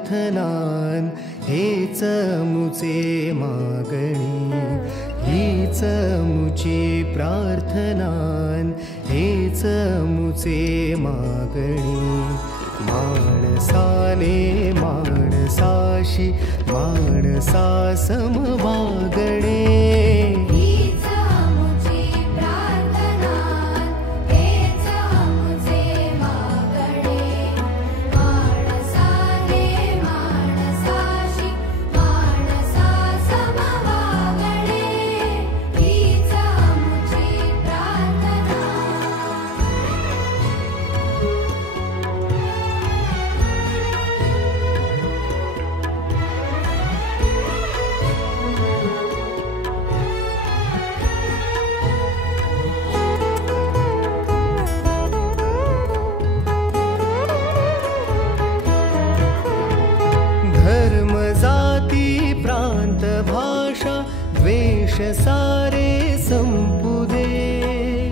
प्रार्थनान हेच मुचे मागणी, हीच मुची प्रार्थनान हेच मुचे मागणी. माणसाने माणसाशी माणसा सम वागणे, धर्म जाती प्रांत भाषा द्वेष सारे संपू दे.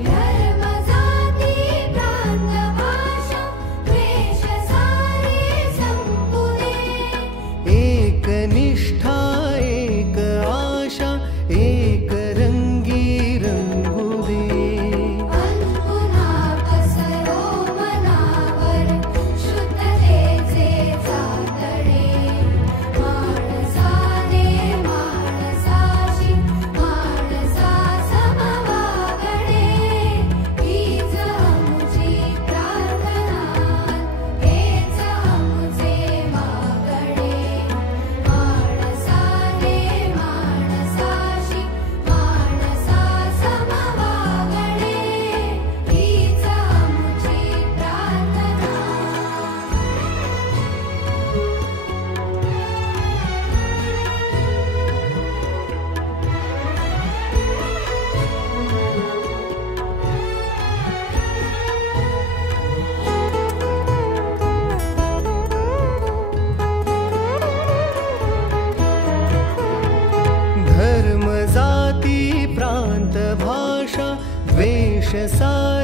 धर्म जाती प्रांत भाषा द्वेष सारे संपू दे. एक निष्ठा एक आशा एक रंगी रंगू दे. पुन्हा पसरो मनावर शुद्धतेचे चांदणे. माणसाने माणसाशी माणसा सम वागणे, हीच आमची प्रार्थना हेच आमचे मागणे. माणसाने माणसाशी माणसा सम वागणे, हीच आमची प्रार्थना. धर्म जाती प्रांत भाषा द्वेष सारे